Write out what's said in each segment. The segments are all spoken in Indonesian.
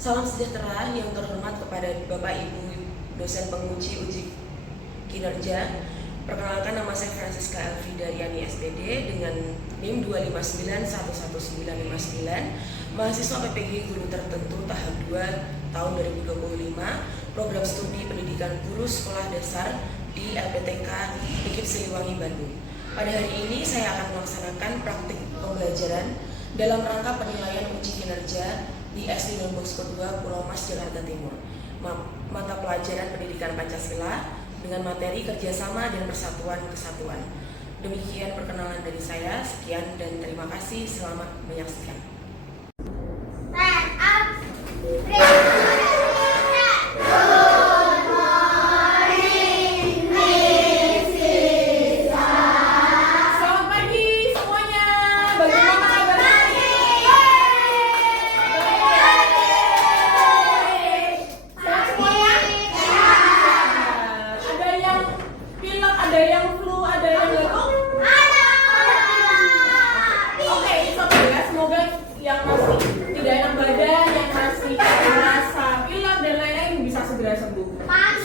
Salam sejahtera yang terhormat kepada Bapak Ibu dosen penguji uji kinerja. Perkenalkan, nama saya Francisca Elfrida Yani SPD dengan NIM 2591199, mahasiswa PPG Guru Tertentu tahap 2 tahun 2025, program studi pendidikan guru sekolah dasar di LPTK PIKIP Siliwangi, Bandung. Pada hari ini saya akan melaksanakan praktik pembelajaran dalam rangka penilaian uji kinerja di SD Don Bosco 2 Pulau Mas, Jakarta Timur. Mata pelajaran pendidikan Pancasila dengan materi kerjasama dan persatuan kesatuan. Demikian perkenalan dari saya. Sekian dan terima kasih. Selamat menyaksikan.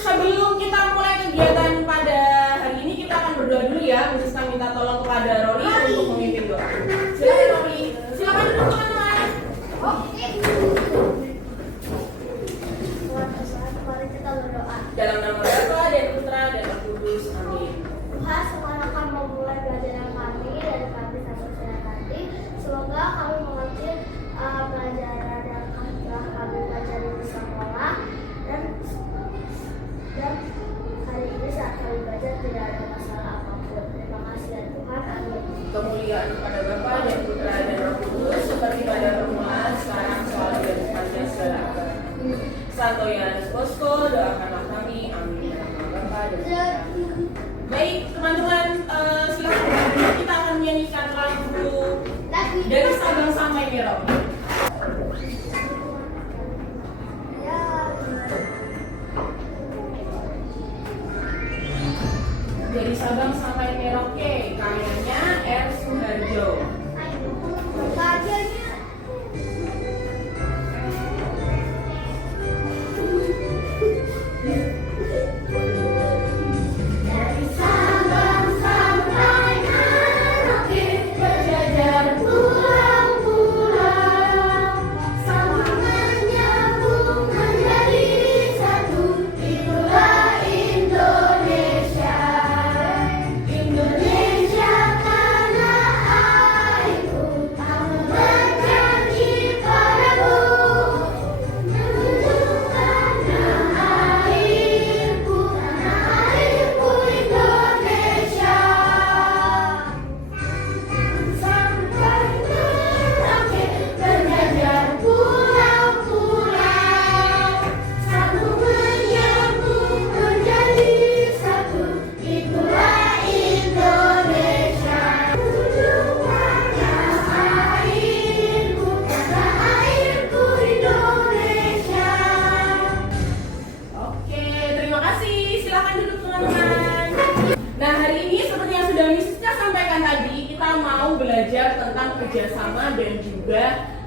Sebelum kita mulai kegiatan pada hari ini, kita akan berdoa dulu ya. Khususnya minta tolong kepada Rori untuk memimpin doa. Silakan Rori, silakan duduk teman-teman. Mari kita berdoa. Dalam nama Bapa dan Putra dan Roh Kudus. Amin. Tuhan, sekarang akan memulai pelajaran kami dari pagi sampai sore nanti. Semoga kami mengerti pelajaran yang telah kami pelajari di sekolah dan hari ini saat kami belajar tidak ada masalah apapun. Terima kasih ya Tuhan. Amin. Kemuliaan kepada Bapa dan Putra dan Roh Kudus seperti pada permulaan, sekarang, selalu dan sepanjang segala abad. Santo Yohanes Bosco, doakanlah kami. Amin. Dalam nama Bapa dan Putra. Baik teman-teman, silakan kita akan menyanyikan lagu dari Sabang sampai Merauke. Dari Sabang sampai Merauke, karyanya R. Suharjo. Dari Sabang sampai Merauke, berjajar pulau-pulau, saling menyambung menjadi satu. Itulah Indonesia. Indonesia tanah airku, aku berjanji padamu, menuju tanah airku Indonesia. Sampai Merauke, berjajar pulau-pulau, satu menyambung menjadi satu. Itulah Indonesia. Menuju tanah airku Indonesia. Oke, terima kasih. Silakan duduk teman-teman. Nah, hari ini seperti yang sudah Misisnya sampaikan tadi, kita mau belajar tentang kerjasama dan juga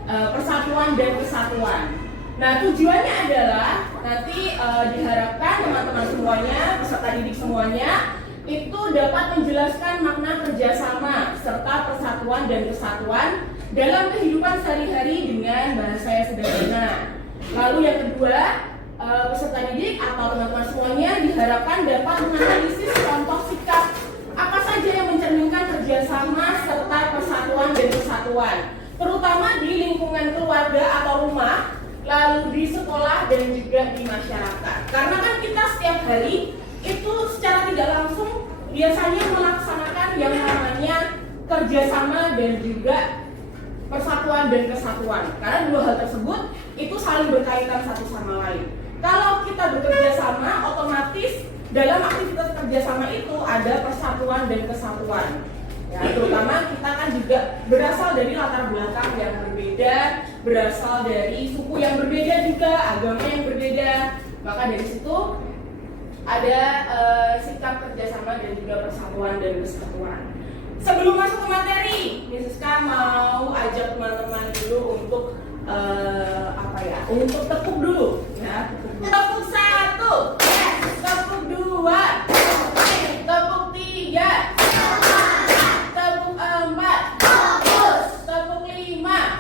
persatuan dan kesatuan. Nah, tujuannya adalah nanti diharapkan teman-teman semuanya, peserta didik semuanya, itu dapat menjelaskan makna kerjasama serta persatuan dan kesatuan dalam kehidupan sehari-hari dengan bahasa yang sederhana. Lalu yang kedua, peserta didik atau teman-teman semuanya diharapkan dapat menganalisis contoh sikap apa saja yang mencerminkan kerjasama serta persatuan dan kesatuan, terutama di lingkungan keluarga atau rumah, lalu di sekolah dan juga di masyarakat. Karena kan kita setiap hari itu secara tidak langsung biasanya melaksanakan yang namanya kerjasama dan juga persatuan dan kesatuan. Karena dua hal tersebut itu saling berkaitan satu sama lain. Kalau kita bekerja sama, otomatis dalam aktivitas kerjasama itu ada persatuan dan kesatuan. Ya, terutama kita kan juga berasal dari latar belakang yang berbeda, berasal dari suku yang berbeda juga, agama yang berbeda. Maka dari situ ada sikap kerjasama dan juga persatuan dan kesatuan. Sebelum masuk ke materi, Miss Siska mau ajak teman-teman dulu untuk apa ya? Untuk tepuk dulu, ya. Tepuk 1, tepuk 2, tepuk 3, tepuk 4, tepuk 5.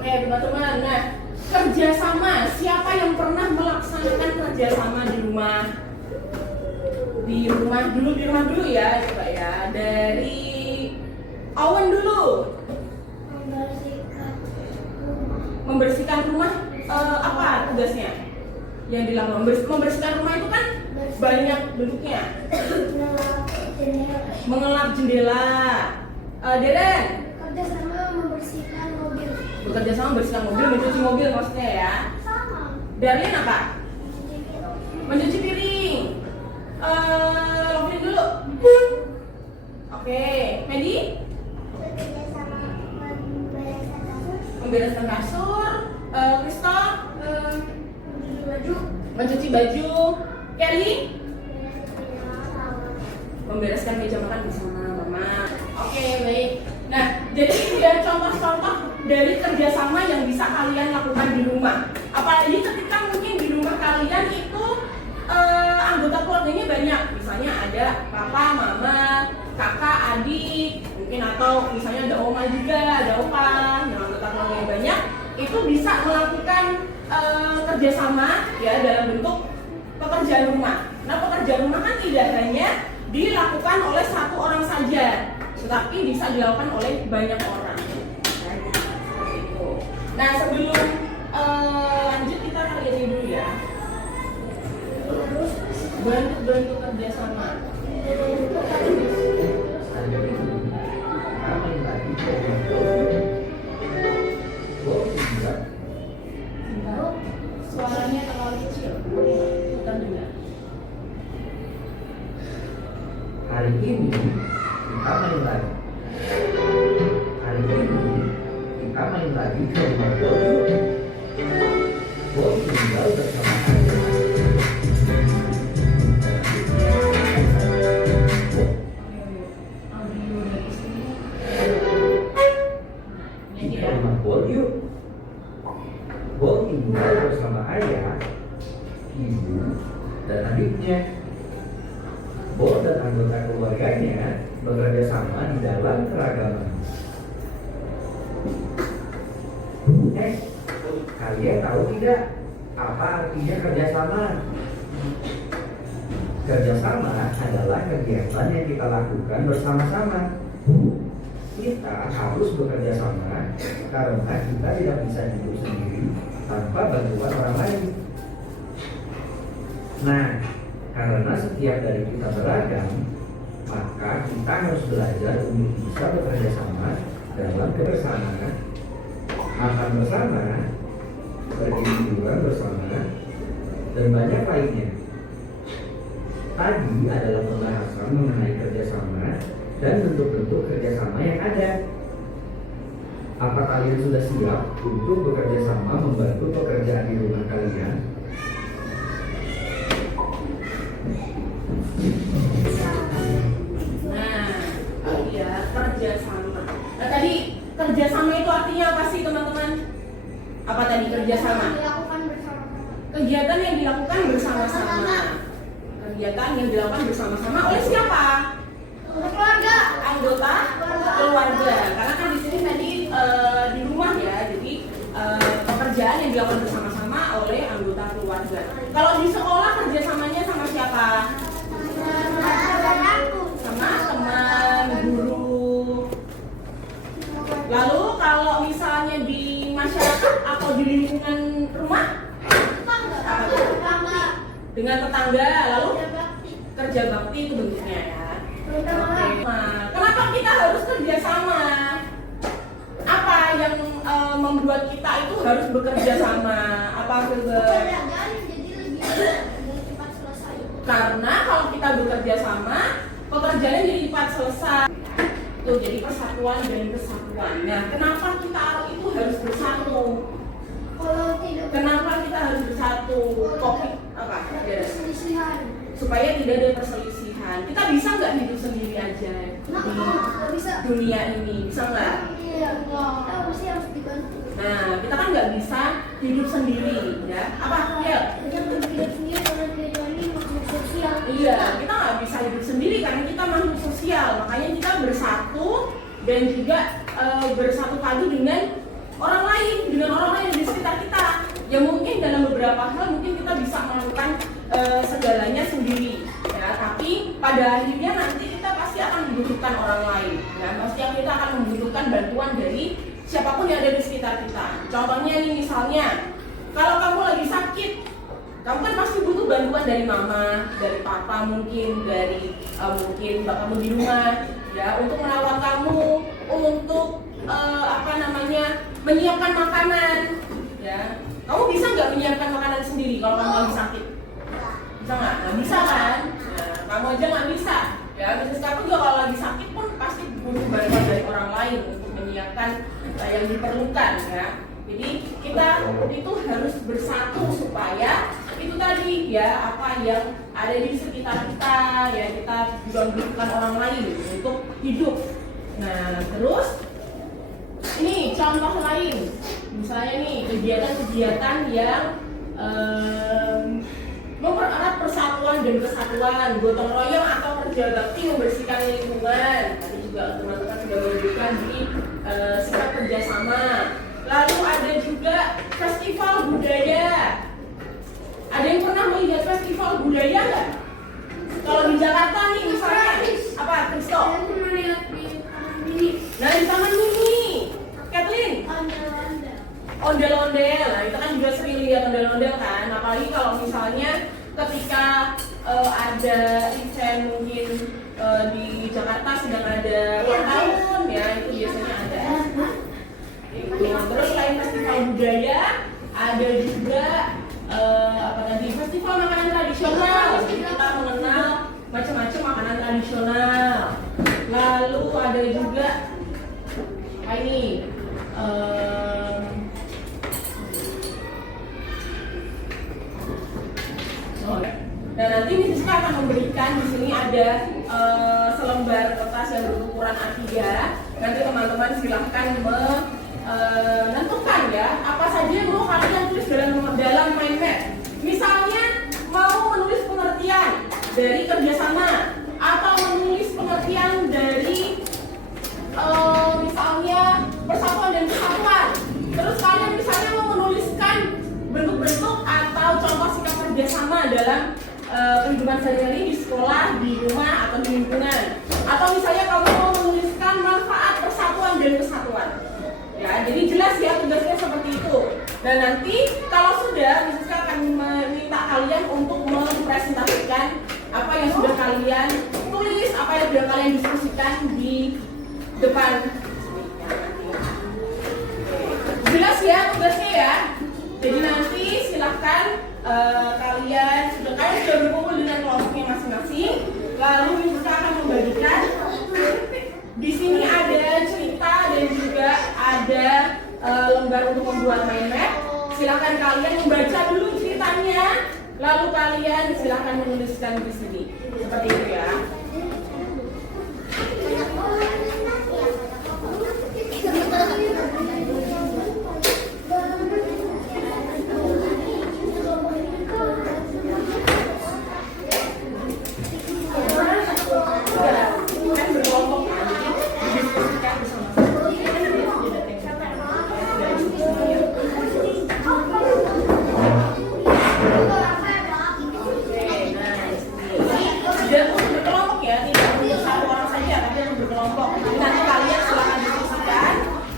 Oke teman-teman, nah kerjasama, siapa yang pernah melaksanakan kerjasama di rumah? Di rumah dulu ya, coba ya. Dari Owen dulu. Membersihkan rumah apa tugasnya? Yang dilakukan membersihkan rumah itu kan banyak bentuknya. Mengelap jendela. Deren. Kerja sama membersihkan mobil. Bekerja sama membersihkan mobil, mencuci mobil maksudnya ya. Sama. Darlin apa? Mencuci piring. Lovin dulu. Oke, Medi? Bekerja sama membereskan kasur. Membereskan kasur. Kristo? Mencuci baju. Mencuci baju. Kelly? Membereskan Membereskan meja makan bersama mama. Oke, baik. Nah, jadi ini ya contoh-contoh dari kerjasama yang bisa kalian lakukan di rumah. Apalagi ketika mungkin di rumah kalian itu anggota keluarganya banyak. Misalnya ada papa, mama, kakak, adik, mungkin atau misalnya ada oma juga, ada opa, yang anggota keluarganya banyak. Itu bisa melakukan kerjasama ya dalam bentuk pekerjaan rumah. Nah, pekerjaan rumah kan tidak hanya dilakukan oleh satu orang saja, tetapi bisa dilakukan oleh banyak orang. Nah, seperti itu. Nah, sebelum lanjut kita lihat ini dulu ya. Bentuk kerjasama. Suaranya terlalu kecil. Bukan dengar. Hari ini kita main lagi. Hari ini kita main lagi ke rumah Boy. Boy tinggal bersama ayah. Ke rumah Boy yuk. Boy tinggal bersama ayah, ibu, dan adiknya. Bo dan anggota keluarganya bekerja sama di dalam keragaman. Kalian tahu tidak apa artinya kerjasama? Kerjasama adalah kegiatan yang kita lakukan bersama-sama. Kita harus bekerja sama karena kita tidak bisa hidup sendiri tanpa bantuan orang lain. Nah, karena setiap dari kita beragam, maka kita harus belajar untuk bisa bekerja sama dalam kebersamaan, makan bersama, pergi liburan bersama, dan banyak lainnya. Tadi adalah pembahasan mengenai kerjasama dan bentuk-bentuk kerjasama yang ada. Apa kalian sudah siap untuk bekerja sama membantu pekerjaan di rumah kalian? Nah, iya kerjasama. Nah, tadi kerjasama itu artinya apa sih teman-teman? Apa tadi kerjasama? Dilakukan bersama-sama. Kegiatan yang dilakukan bersama-sama. Kegiatan yang dilakukan bersama-sama oleh siapa? Keluarga. Anggota keluarga. Karena kan di sini tadi di rumah ya, jadi pekerjaan yang dilakukan bersama-sama oleh anggota keluarga. Kalau di sekolah kerjasamanya sama siapa? Sama teman, guru. Lalu kalau misalnya di masyarakat atau di lingkungan rumah? Dengan tetangga. Lalu kerja bakti itu bentuknya ya. Nah, kenapa kita harus kerja sama? Apa yang membuat kita itu harus bekerja sama? Apa Filber? Karena kalau kita bekerja sama, pekerjaannya jadi cepat selesai. Tuh, jadi persatuan dan kesatuan. Nah, kenapa kita itu harus bersatu? Kenapa kita harus bersatu? Topik apa? Perselisihan. Supaya tidak ada perselisihan. kan, kita bisa nggak hidup sendiri aja di bisa. dunia ini, bisa nggak? Iya, kita pasti harus dibantu. Nah, kita kan nggak bisa hidup sendiri, ya. Apa? Ya. Kita hidup sendiri karena kita ini makhluk sosial. Iya, kita nggak bisa hidup sendiri karena kita makhluk sosial. Makanya kita bersatu dan juga bersatu padu dengan orang lain di sekitar kita. Ya mungkin dalam beberapa hal mungkin kita bisa melakukan segalanya sendiri, ya. Tapi pada akhirnya nanti kita pasti akan membutuhkan orang lain, ya. Pasti kita akan membutuhkan bantuan dari siapapun yang ada di sekitar kita. Contohnya nih, misalnya kalau kamu lagi sakit, kamu kan pasti butuh bantuan dari mama, dari papa, mungkin dari mungkin bapakmu di rumah, ya, untuk merawat kamu, untuk menyiapkan makanan, ya. Kamu bisa nggak menyiapkan makanan sendiri kalau kamu lagi sakit? Bisa nggak? Nggak bisa kan? Nah, kamu aja nggak bisa, ya. Misalnya kamu juga kalau lagi sakit pun pasti butuh bantuan dari orang lain untuk menyiapkan yang diperlukan, ya. Jadi kita itu harus bersatu supaya itu tadi, ya, apa yang ada di sekitar kita, ya, kita juga membutuhkan orang lain untuk hidup. Nah, terus ini contoh lain, misalnya nih kegiatan-kegiatan yang mempererat persatuan dan kesatuan, gotong royong atau kerja bakti membersihkan lingkungan. Tadi juga teman-teman sudah menunjukkan di sikap kerjasama. Lalu ada juga festival budaya. Ada yang pernah melihat festival budaya nggak? Kalau di Jakarta nih misalnya, apa, Kristo? Saya pernah lihat di Taman Mini. Nah, di Taman Mini, Kathleen? Ondel-ondel. Ondel-ondel, nah itu kan juga sering lihat ondel-ondel kan. Apalagi kalau misalnya ketika ada event mungkin di Jakarta sedang ada ulang tahun, ya, itu biasanya ada. Terus selain festival budaya, ada juga festival makanan tradisional. Jadi kita mengenal macam-macam makanan tradisional. Lalu ada juga apa ini? Dan nanti Miss Siska akan memberikan di sini ada selembar kertas yang berukuran A3. Nanti teman-teman silahkan menentukan, ya, apa saja yang mau kalian tulis dalam mind map. Misalnya mau menulis pengertian dari kerjasama atau menulis pengertian dari misalnya persatuan dan kesatuan. Terus kalian misalnya mau menuliskan bentuk-bentuk atau contoh sikap kerjasama dalam kehidupan sehari-hari di sekolah, di rumah, atau di lingkungan. Atau misalnya kamu mau menuliskan manfaat persatuan dan kesatuan. Ya, jadi jelas ya tugasnya seperti itu. Dan nanti kalau sudah, Miss Siska akan meminta kalian untuk mempresentasikan apa yang sudah kalian tulis, apa yang sudah kalian diskusikan di depan. Jelas ya tugasnya, ya. Jadi nanti silahkan kalian sudah berkumpul dengan kelompoknya masing-masing. Lalu Miss Siska akan membagikan. Di sini ada cerita dan juga ada lembar untuk membuat mind map. Silahkan kalian membaca dulu ceritanya, lalu kalian silahkan menuliskan di sini. Seperti itu, ya.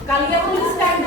Kalian tuliskan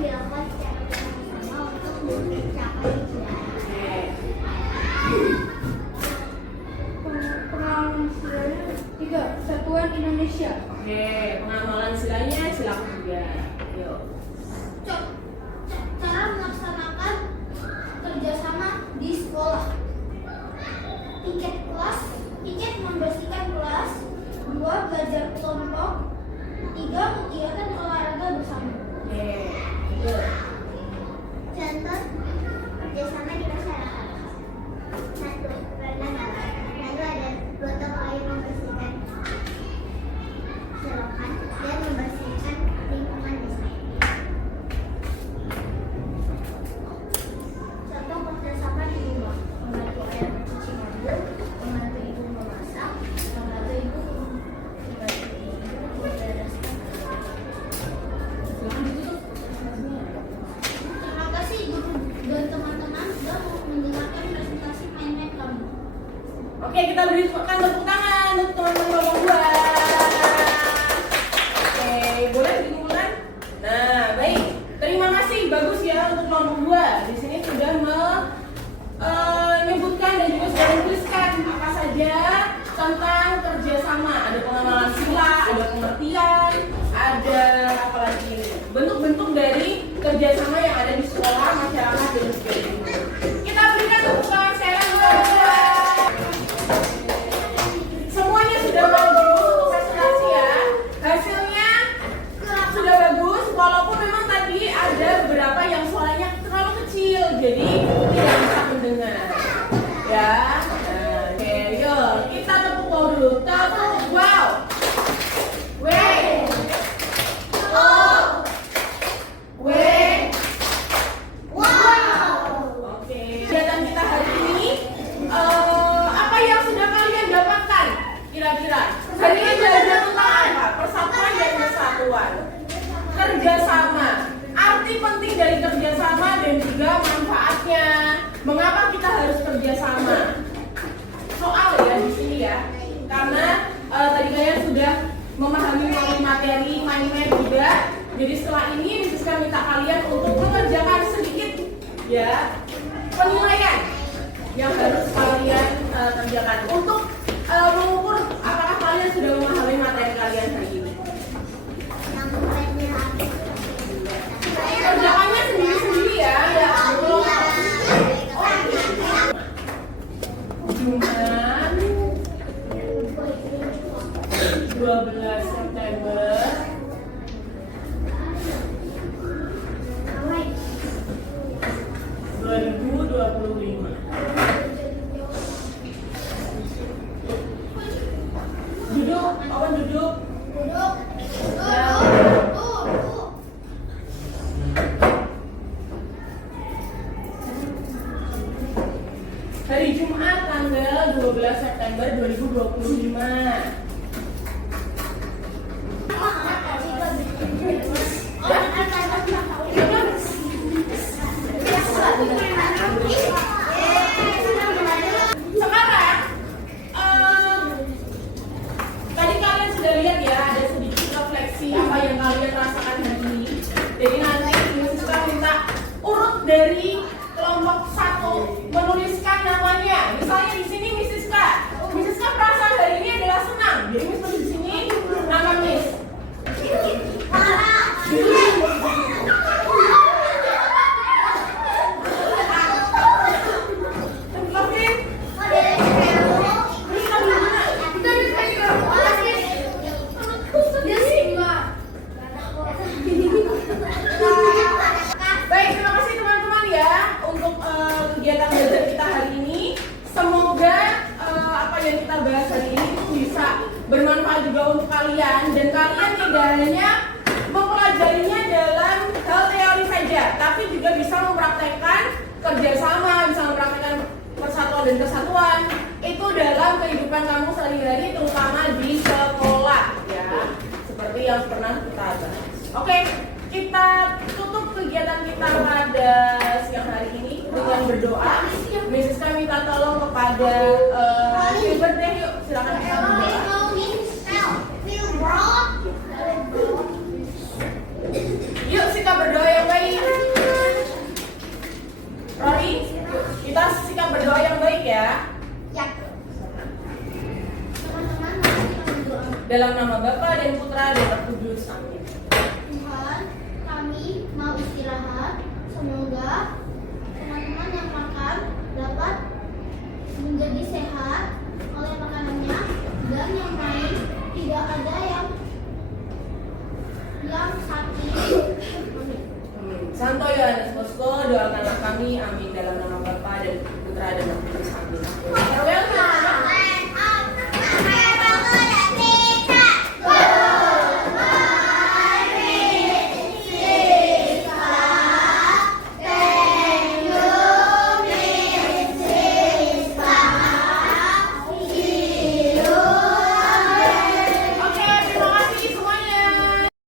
dilakukan secara bersama-sama untuk mencapai tujuan. Pengamalan istilahnya 3. Kesatuan Indonesia. Oke, pengamalan istilahnya silakan juga. Yuk. Cara melaksanakan kerjasama di sekolah. Tiket membersihkan kelas. 2. Belajar kelompok. 3. Kegiatan olahraga bersama. Oke. Yuk. Contoh kerjasama di masyarakat. 1. Bernalar. Lalu ada gotong royong membersihkan selokan dan membersihkan lingkungan desa. Contoh kerjasama di rumah. Membantu ayah mencuci mobil, membantu ibu memasak, membantu ibu membereskan. Silakan ditutup. Terima kasih guru dan teman-teman sudah mendengarkan presentasi main-main kami. Oke, kita berikan tepuk tangan untuk teman-teman kelompok 2. Oke, boleh dimulai? Nah, baik. Terima kasih, bagus ya untuk kelompok 2. Di sini sudah menyebutkan dan juga sudah menuliskan apa saja tentang kerjasama. Ada pengamalan sila, ada pengertian, ada apa lagi? Bentuk-bentuk dari kerjasama yang ada di sekolah, masyarakat, dan sebagainya. Kita berikan tepuk tangan sekarang buat semuanya sudah bagus untuk presentasi ya. Hasilnya sudah bagus, walaupun memang tadi ada beberapa yang suaranya terlalu kecil, jadi tidak bisa mendengar. Ya, nah, oke, yuk kita tepuk dulu. Tepuk wow. Wey. Oh. Wey. Wow! Oke. Kegiatan kita hari ini apa yang sudah kalian dapatkan? Kira-kira hari ini belajar tentang apa? Persatuan dan kesatuan. Kerjasama. Arti penting dari kerjasama dan juga manfaatnya. Mengapa kita harus kerjasama? Soal ya di sini ya. Karena tadi kalian sudah memahami melalui materi main-main juga. Jadi setelah ini saya minta kalian untuk mengerjakan sedikit ya penilaian yang harus kalian kerjakan untuk mengukur apakah kalian sudah memahami materi kalian hari ini. Kerjakannya sendiri-sendiri ya. Jumat 12 September 2025. Duduk, awan duduk. Hari Jumat tanggal 12 September 2025. Sekarang tadi kalian sudah lihat ya, ada sedikit refleksi apa yang kalian rasakan hari ini. Jadi nanti kita minta urut dari kelompok 1 menuliskan namanya. Misalnya di sini Mrs. K. Mrs. K perasaan hari ini adalah senang. Jadi Miss tulis di sini nama Miss. Baik, terima kasih teman-teman ya untuk kegiatan belajar kita hari ini. Semoga apa yang kita bahas hari ini itu bisa bermanfaat juga untuk kalian, dan kalian tidak hanya mempelajarinya dalam hal teori saja, tapi juga bisa mempraktekkan kerjasama, bisa mempraktekkan persatuan dan kesatuan itu dalam kehidupan kamu sehari-hari, terutama di sekolah ya, seperti yang pernah kita bahas. Oke, kita tutup kegiatan kita pada siang hari ini dengan berdoa. Mrs. K minta tolong kepada Gilbert deh, yuk silakan kita berdoa. Yuk kita berdoa yang baik. Dalam nama Bapa dan Putra dan Roh Kudus. Amin. Tuhan, kami mau istirahat. Semoga teman-teman yang makan dapat menjadi sehat oleh makanannya, dan yang lain tidak ada yang sakit. Amin. Amin. Santo Yohanes Bosco, doakanlah kami. Amin. Dalam nama Bapa dan Putra dan Roh Kudus.